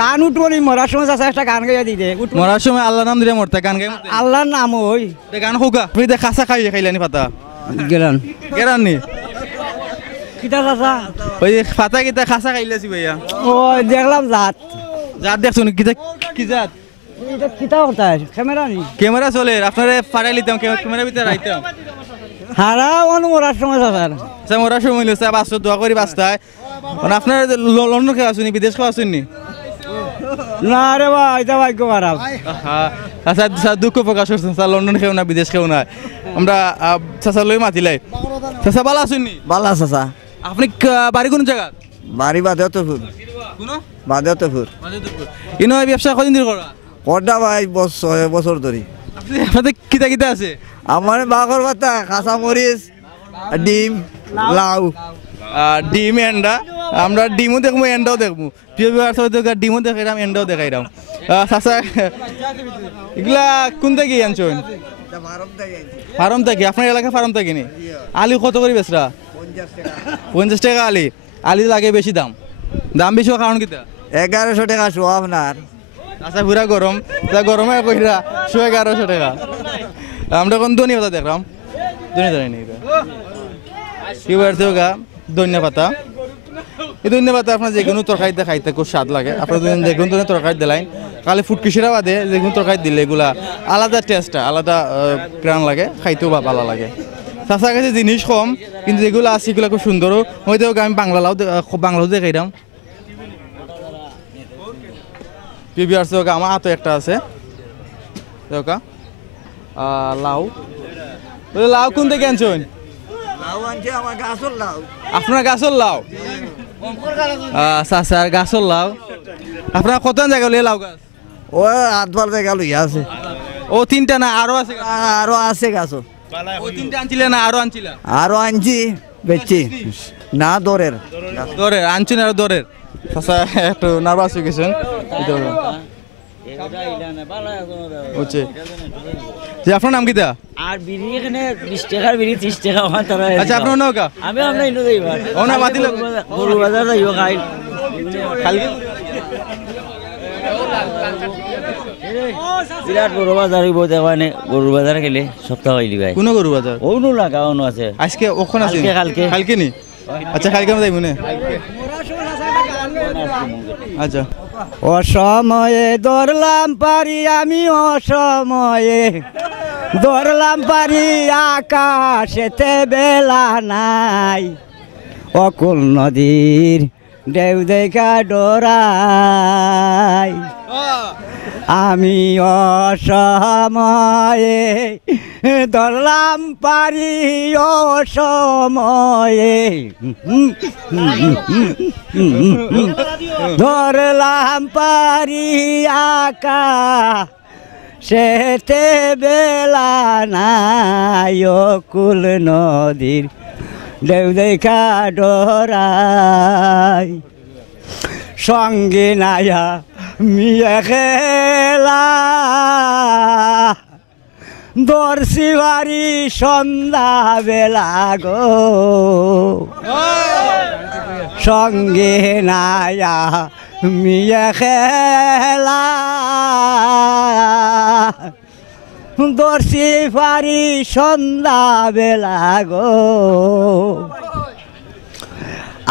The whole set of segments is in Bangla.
গান উঠবনি মরার সময় চাচা একটা গান গাইয়া দিতে মরার সময় আল্লাহ নাম দিলে মরতে গান গাই আল্লাহর নাম ওই গান হোকা তুমি খাসা খাইলানি পাতা গেলান গেরান নি কিতা চাচা ওই পাতা কিতা খাসা খাইলাছি ভাইয়া ও দেখলাম জাত জাত দেখছো কিতা কি জাত এটা কিতা কথা ক্যামেরা নি ক্যামেরা চলে আপনারে ফাড়াই লিতাম ক্যামেরা ভিতরে রাইতাম হারা অন মরার সময় চাচা আচ্ছা মরার সময় হইলো স্যার বাস দোয়া করি বাস্তায় আপনার লন্ডন খেয়ে আসুনি বিদেশ খেয়ে আসুননি না রে ভাই এটা ভাগ্য খারাপ আচ্ছা স্যার দুঃখ প্রকাশ করছেন স্যার লন্ডন খেয়েও না বিদেশ খেয়েও না আমরা চাচা লই মাতিলাই চাচা ভালো আসুননি বালা চাচা আপনি বাড়ি কোন জায়গা বাড়ি বাদেওতপুর কোন বাদেওতপুর ইনো ব্যবসা কদিন ধরে করা কটা ভাই বছর ধরে আপনাদের কিতা কিতা আছে আমার বাঘর পাতা কাঁচা মরিচ ডিম লাউ ডিম এন্ডা আমরা ডিমও দেখবো এন্ডাও দেখবো প্রিয় ডিমও দেখাইলাম এন্ডাও দেখাইলাম চাচা এগুলা কোন থেকে আনছেন ফার্ম থেকে আপনার এলাকা ফার্ম থেকে নি আলু কত করে বেচরা 50 টাকা আলি আলি লাগে বেশি দাম দাম বেশি কারণ কিতা 1100 টাকা শো আপনার আচ্ছা পুরা গরম গরমে কইরা 1100 টাকা আমরা কোন ধনিয়া পাতা দেখলাম ধনিয়া জানি না কি বলতে হোগা ধনিয়া পাতা এই ধনিয়া পাতা আপনার যে কোনো তরকারিতে খাইতে খুব স্বাদ লাগে আপনার যে কোনো ধরনের তরকারি দিলেন খালি ফুটকিসিরা বাদে যে কোনো তরকারি দিলে এগুলা আলাদা টেস্টটা আলাদা প্রাণ লাগে খাইতেও বা ভালো লাগে চাষার কাছে জিনিস কম কিন্তু যেগুলো আছে এগুলো খুব সুন্দরও হয়তো আমি বাংলাও দেখাইলাম পিবিআরসি আমার হাতে একটা আছে দেখা লাউ লাউ কোন থেকে আনছেন আপনার গাছর লাউ চাচার গাছর লাউ আপনার কত জায়গা লাউ গাছ ও 8-12 জায়গা লইয়া আছে ও তিনটা না আরো আছে আরো আছে গাছ ও তিনটা আনছিলে না আরো আনছিলা আরো আনছি বেচছি না দরের আনছেন আর দরের চাচা একটু নার্ভাস হয়ে গেছেন যে আপনার নাম কিতা আর বিড়ি এখানে 20 টাকার বিড়ি 30 টাকা ওখান তারা আচ্ছা আপনার নৌকা আমি আমরা ইনো যাইবা ও না বাতিল গরু বাজার যাইও খাই কালকে বিরাট গরু বাজার হইব দেখানে গরু বাজার গেলে সপ্তাহ হইলি ভাই কোন গরু বাজার ওনো লাগা ওনো আছে আজকে ওখানে আছে কালকে নি আচ্ছা কালকে আমরা যাইব না আচ্ছা অসময়ে ধরলাম পারি আমি অসময়ে ধরলাম পারি আকাশেতে বেলা নাই অকুল নদীর ঢেউ দেখা ডরাই আমি অসময়ে ধরলাম পারি অসময়ে ধরলাম পারি আকা সেতে বেলা নাই অকুল নদীর ঢেউ দেখা ডরাই সঙ্গে নাইয়া মিয়া খেলা দর্শি বাড়ি সন্ধ্যা বেলা গো সঙ্গে নাইয়া মিয়া খেলা দর্শি বাড়ি সন্ধ্যা বেলা গো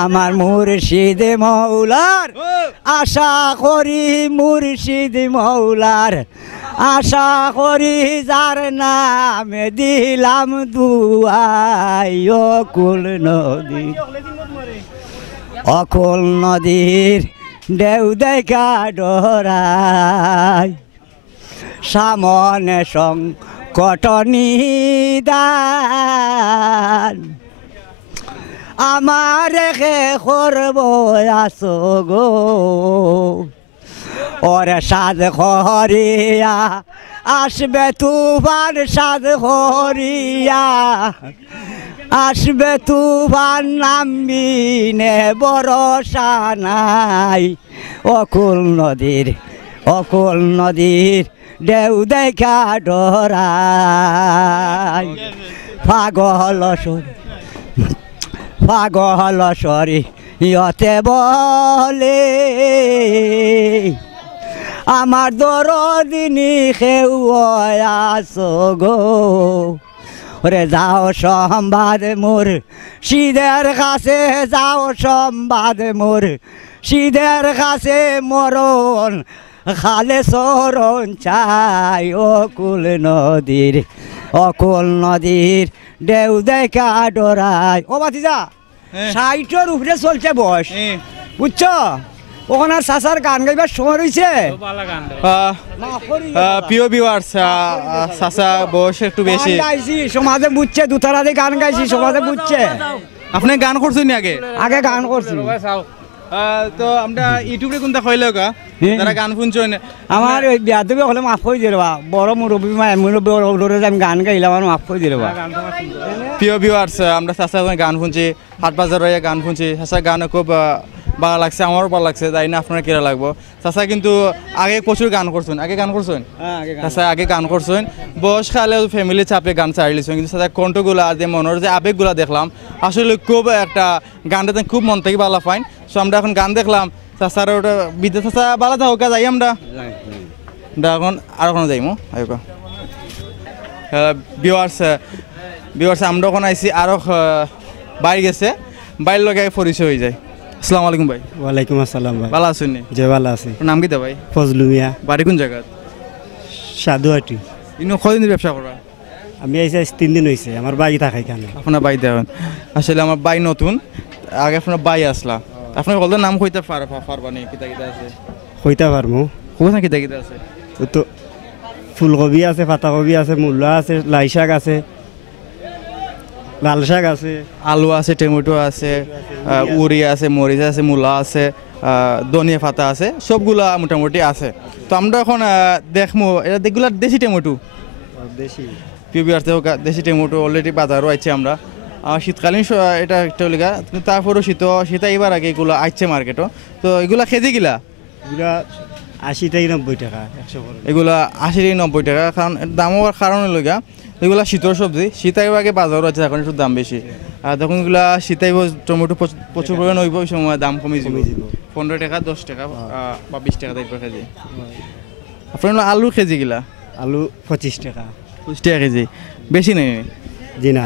আমার মুর্শিদ মৌলার আশা করি মুর্শিদ মৌলার আশা করি যার নামে দিলাম দুয়াই অকুল নদীর ঢেউ দেখা ডরাই সামনে সংকট নিদান আমার রেখে করব আসো গো ওরে সাজ হরিয়া আসবে তুফান সাজ হরিয়া আসবে তুফান নামবি নে ভরসা নাই অকুল নদীর ঢেউ দেখা ডরাই পাগল সরি ইয়তে বলে আমার দরদিনী খেউ আসো গো ওরে যাও সম্বাদ মোর সিদের কাছে যাও সম্বাদ মোর সিদের কাছে মরণ খালে চরণ চাই অকুল নদীর ঢেউ দেখা ডরাই ও বাতিজা হ্যাঁ। 60 উপরে চলছে বয়স বুঝছো ওখানে চাচার গান গাইবার সময় রয়েছে প্রিয় ভিউয়ার্স চাচা বয়স একটু বেশি গাইছি সমাজে বুঝছে দুতারাতে গান গাইছি সমাজে বুঝছে আপনি গান করছেন আগে আগে গান করছি তো আমরা ইউটিউবে কোনটা কইলে কা তারা গান শুনছেন আমার ওই বিয়াদবি হলে মাফ করে দিলবা বড় মুরব্বী মা মুরব্বী আমি গান গাইলাম আমার মাফ করে দিলবা প্রিয় ভিউয়ার্স আমরা চাচা গান শুনছি হাট বাজার রয়ে গান শুনছি চাচা গান খুব ভালো লাগছে আমারও ভালো লাগছে তাই না আপনার কিরা লাগবো চাচা কিন্তু আগে প্রচুর গান করছেন আগে গান করছেন চাচা আগে গান করছেন বয়স খালে ফ্যামিলি চাপে গান চাইলিছেন কিন্তু চাচা কণ্ঠগুলা যে মনের যে আবেগগুলা দেখলাম আসলে খুব একটা গানটা খুব মন থেকে ভালো পাইন সো আমরা এখন গান দেখলাম চাচার ওটা বিদ্যুৎ চাচা ভালো থাকা যাই আমরা এখন আর ওখানে যাইমো আয়োকা ভিউয়ার্স আমরা ওখানে আইসি আরো বাইরে গেছে বাইরের লগে পরিচয় হয়ে যায় আসসালামু আলাইকুম ভাই ওয়ালাইকুম আসসালাম ভাই ভালো আছেন নি যে ভালো আছি নাম কি দা ভাই ফজলু মিয়া বাড়ি কোন জায়গা সাধুয়াটি ইনো কদিন ব্যবসা করা আমি আইসা 3 দিন হয়েছে আমার বাড়ি থাকে এখানে আপনার বাই দেখেন আসলে আমার বাই নতুন আগে আপনার বাই আসলা আপনার বলতে নাম কইতে পারবা নি কিতা কিতা আছে কইতে পারমু কোথা কিতা কিতা আছে ও তো ফুলকপি আছে পাতাকপি আছে মূলা আছে লাই শাক আছে লাল শাক আছে আলু আছে টমেটো আছে উড়ি আছে মরিচ আছে মূলা আছে ধনিয়া পাতা আছে সবগুলা মোটামুটি আছে তো আমরা এখন দেখবো এটা দেখগুলা দেশি টমেটো দেশি পিবিআরতে হোক দেশি টমেটো অলরেডি বাজারও আছে আমরা শীতকালীন এটা একটা লিগা তারপরেও শীত এবার আগে এগুলো আসছে মার্কেটও তো এগুলা কেজি গিলা এগুলা 80 থেকে 90 টাকা 100 করে এগুলা 80 থেকে 90 টাকা কারণ দামও কারণে লগা এগুলা শীতের সবজি শীত আগে বাজারও আছে এখন একটু দাম বেশি আর তখন এগুলা শীত টমেটো প্রচুর পরিমাণ হইব ওই সময় দাম কমে যাব 15 টাকা 10 টাকা বা 20 টাকা টাইপের কেজি আপনার আলু কেজি গিলা আলু 25 টাকা 20 টাকা কেজি বেশি নেই জি না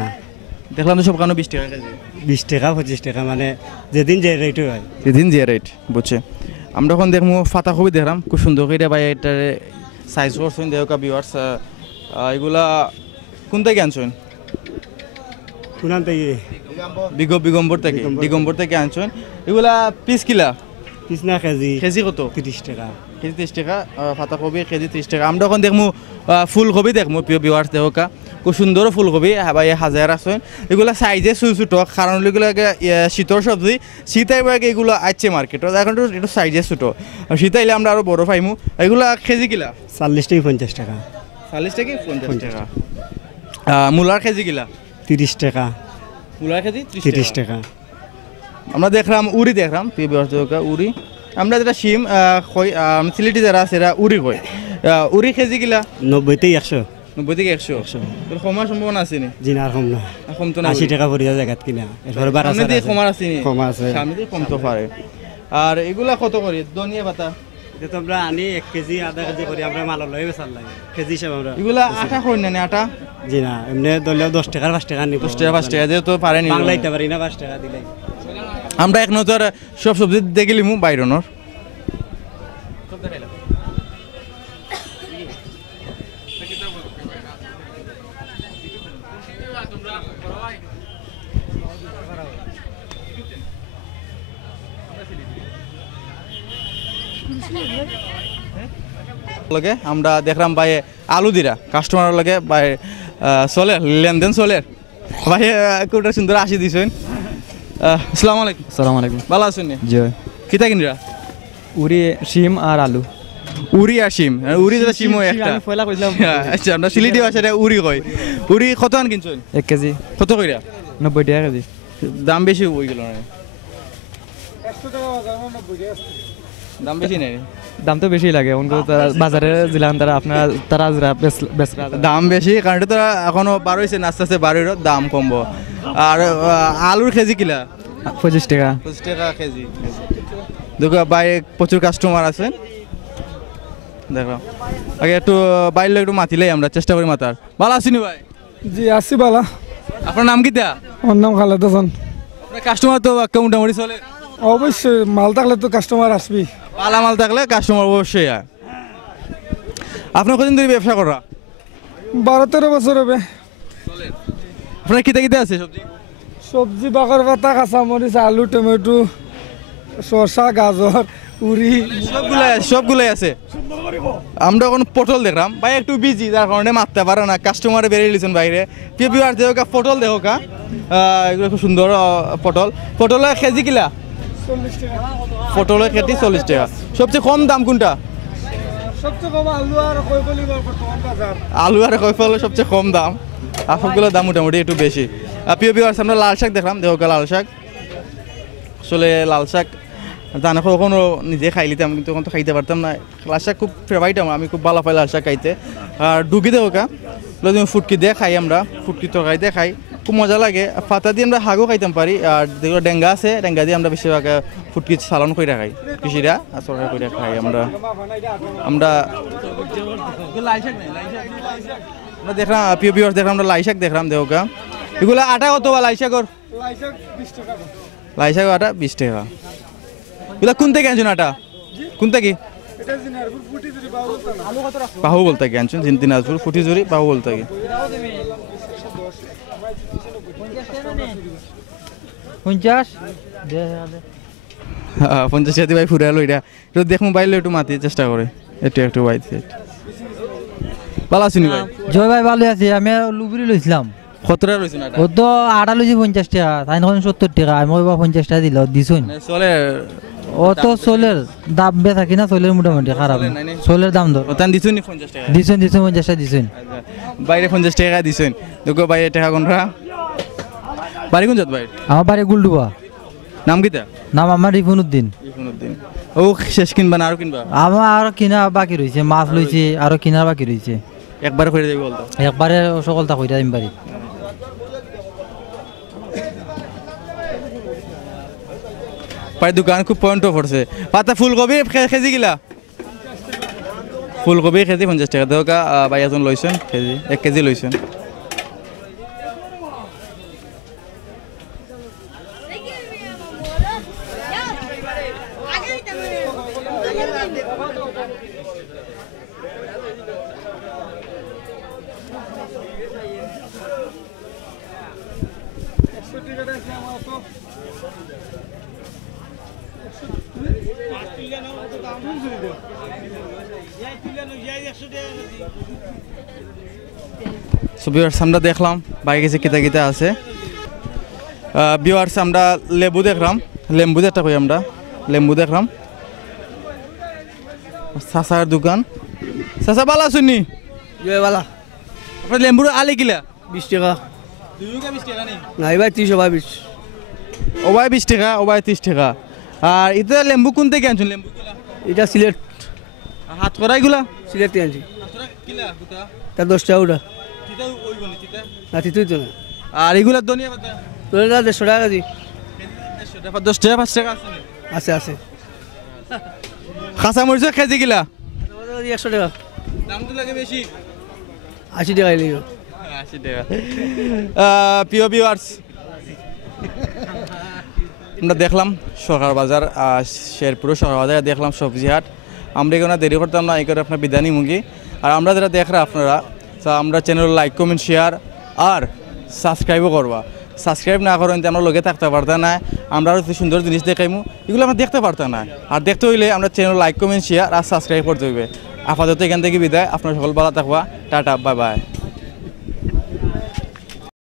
দেখলাম তো সব কারণে 20 টাকা কেজি 20 টাকা 25 টাকা মানে যেদিন যে রেট হয় যেদিন যে রেট বুঝছে আমরা এখন দেখবো ফাতা কবি দেখলাম খুব সুন্দর করে ভাই এটার সাইজ করছেন দেখা ভিউয়ার্স এগুলা কোন থেকে আনছেন কোনান থেকে দিগম্বর থেকে আনছেন এগুলা পিস কিলা পিস না কেজি কেজি কত 30 টাকা কেজি 30 টাকা ফাতা কবি কেজি 30 টাকা আমরা এখন দেখবো ফুলকপি দেখবো প্রিয় ভিউয়ার্স দেখা খুব সুন্দর ফুলকপি ভাই হাজার আছেন এগুলা সাইজে ছোটো কারণ এগুলো শীতর সবজি শীত আইবাগে এগুলো আসছে মার্কেটত এখন একটু সাইজে ছোটো শীত আইলে আমরা আরো বড় পাইমু এগুলা কেজি কিলা 40 থেকে 50 টাকা 40 থেকে 50 টাকা মূলার কেজি কিলা 30 টাকা মূলার কেজি 30 টাকা আমরা দেখলাম উড়ি দেখলাম উড়ি আমরা যেটা শিম সিলেটি যারা আছে এরা উড়ি কয় উড়ি কেজি কিলা 90 থেকে 100 90 থেকে 100 তোর কমার সম্ভাবনা আছে নি জি না কম না কম তো না 80 টাকা পড়ে যায় জায়গাত কিনা এরপরে 12 দিয়ে কমার আছে নি কম আছে সামনে দিয়ে কম তো পারে আর এগুলা কত করে ধনিয়া পাতা এটা তো আমরা আনি 1 কেজি আধা কেজি করে আমরা মাল লই বেচার লাগে কেজি হিসাবে আমরা এগুলা আটা কই না আটা জি না এমনি দলেও 10 টাকা 5 টাকা নিব 10 টাকা 5 টাকা দিয়ে তো পারেনি বাংলাইতে পারি না 5 টাকা দিলে আমরা এক নজর সব সবজি দেখিলিমু বাইরনর লগে আমরা দেখলাম ভাই আলু দিরা কাস্টমারের লগে ভাই চলে লেনদেন চলে ভাই কোটা সুন্দর আসি দিছেন আসসালামু আলাইকুম আসসালামু আলাইকুম ভালো আছেন নি জি কিতা কিনরা উড়ি শিম আর আলু উড়ি আর শিম উড়ি যেটা শিমও একটা পয়লা কইলাম আচ্ছা আমরা সিলেটি ভাষাটা উড়ি কই উড়ি কত আন কিনছেন 1 কেজি কত কইরা 90 টাকা কেজি দাম বেশি হই গেল না 100 টাকা দাম বেশি নাই দাম তো বেশি লাগে অন্য বাজারে দিলাম তারা বেচরা দাম বেশি কারণ এটা তো এখনো 12 হইছে আস্তে আস্তে 12 দাম কমবো আর আলুর কেজি কিলা 25 টাকা 25 টাকা কেজি দেখো ভাই প্রচুর কাস্টমার আছে দেখলাম আগে একটু বাইরে একটু মাতিলেই আমরা চেষ্টা করি মাতার ভালো আছিনি ভাই জি আসি বালা আপনার নাম কি তা আমার নাম খালেদ হাসান আপনার কাস্টমার তো মোটামুটি চলে অবশ্যই মাল থাকলে তো কাস্টমার আসবি পালা মাল থাকলে কাস্টমার অবশ্যই হয় আপনার কদিন ধরে ব্যবসা করা 12-13 বছর হবে আপনার কিতা কিতা আছে সবজি সবজি বাকর পাতা কাঁচামরিচ আলু টমেটো শসা গাজর উড়ি সবগুলাই আছে আমরা এখন পটল দেখলাম ভাই একটু বিজি যার কারণে মারতে পারে না কাস্টমারে বেরিয়ে দিয়েছেন বাইরে পিপিআর দেখো পটল দেখো এগুলো খুব সুন্দর পটলের কেজি কিলা 40 টাকা পটলের কেজি 40 টাকা সবচেয়ে কম দাম কোনটা সবচেয়ে কম আলু আর কইকলি বর্তমান বাজার আলু আর কয়ফল সবচেয়ে কম দাম আর সবগুলোর দাম মোটামুটি একটু বেশি পিপিআর আমরা লাল শাক দেখলাম দেখো লাল শাক আসলে লাল শাক জানা কখনো নিজে খাই লিতাম কিন্তু তখন তো খাইতে পারতাম না লাল শাক খুব ফেভারিট আমি খুব ভালো পাই লাল শাক খাইতে আর ডুগি দেবো ফুটকি দিয়ে খাই আমরা ফুটকি তরকারি দিয়ে খাই খুব মজা লাগে পাতা দিয়ে আমরা হাগও খাইতাম পারি আর যেগুলো ডেঙ্গা আছে ডেঙ্গা দিয়ে আমরা বেশিরভাগ ফুটকি সালন করে খাই কৃষিরা আর তরকারি করে খাই আমরা আমরা দেখলাম পিওর দেখলাম আমরা লাই শাক দেখলাম দেওকা এগুলো আটা কত বা লাই শাকর লাই শাক আটা 20 টাকা এগুলা কোন থেকে আনছেন আটা কোন থেকে বাহু বলতে কি আনছেন দিনাজপুর ফুটিজুরি বাহু বলতে কি 50 টাকা ভাই ফুরে এলো এটা দেখ মোবাইল একটু মাতিয়ে চেষ্টা করে একটু বাইট ভালো আছেন ভাই জয় ভাই ভালো আছি আমি লুবুরি লইছিলাম কতটা রয়েছেন ও তো আটা লইছি 50 টাকা তাই এখন 70 টাকা আমি ওইবা 50 টাকা দিল দিছুন চলে ও তো সোলের দাম বেচা কিনা সোলের মোটামুটি খারাপ সোলের দাম ধর ওতান দিছুন 50 টাকা দিছুন 50 টাকা দিছুন বাইরে 50 টাকা দিছুন দেখো বাইরে টাকা কোনরা বাড়ি কোন জাত ভাই আমার বাড়ি গুলডুবা নাম কিতা নাম আমার রিফুনুদ্দিন ও শেষ কিনবা না আর কিনবা আমার আর কিনা বাকি রইছে মাছ লইছে আর কিনা বাকি রইছে একবার করে দেব বলতো একবারে সকলটা কইরা দিম বাড়ি পাই দোকান খুব পয়েন্ট পড়ছে পাতা ফুলকপি কেজি কিলা ফুলকপি কেজি 50 টাকা দেওকা ভাই এজন লইছেন কেজি 1 কেজি লইছেন ভিউয়ার্স আমরা দেখলাম বাইরে গেছে কিতা কিতা আছে ভিউয়ার্স আমরা লেবু দেখলাম লেম্বু একটা কই আমরা লেম্বু দেখলাম চাচার দোকান চাচা ভালো আছেন জয় বালা আপনার লেম্বুর আলি কিলা 20 টাকা দুইটা 20 টাকা নেই না এবার 30 ভাই 20 ওবাই 20 টাকা ওবাই 30 টাকা আর এটা লেম্বু কোন থেকে আনছেন লেম্বু এটা সিলেট হাত করাইগুলা সিলেট আনছি কিলা কুতা তা 10 টাকা ওটা কিতা ওই বলি কিতা না তিতুই তো না আর এগুলা ধনিয়া পাতা তোরা 150 টাকা দি 10 টাকা 5 টাকা আছে আছে খাসা মরিচ কেজি কিলা 100 টাকা দাম তো লাগে বেশি 80 টাকা লিও 80 টাকা প্রিয় ভিউয়ার্স আমরা দেখলাম সরকার বাজার শেরপুরের সরকার বাজারে দেখলাম সবজি হাট আমরা এখানে দেরি করতাম না এই করে আপনার বিদানি মুগি আর আমরা যারা দেখরা আপনারা আমরা চ্যানেল লাইক কমেন্ট শেয়ার আর সাবস্ক্রাইবও করবা সাবস্ক্রাইব না করেন আমরা লগে থাকতে পারতাম না আমরা আরও সুন্দর জিনিস দেখাইমু এগুলো আমরা দেখতে পারতাম না আর দেখতে হইলে আমরা চ্যানেল লাইক কমেন্ট শেয়ার আর সাবস্ক্রাইব করতে হইবে আপাতত এখান থেকে বিদায় আপনারা সকল ভালো থাকবা টাটা বাই বাই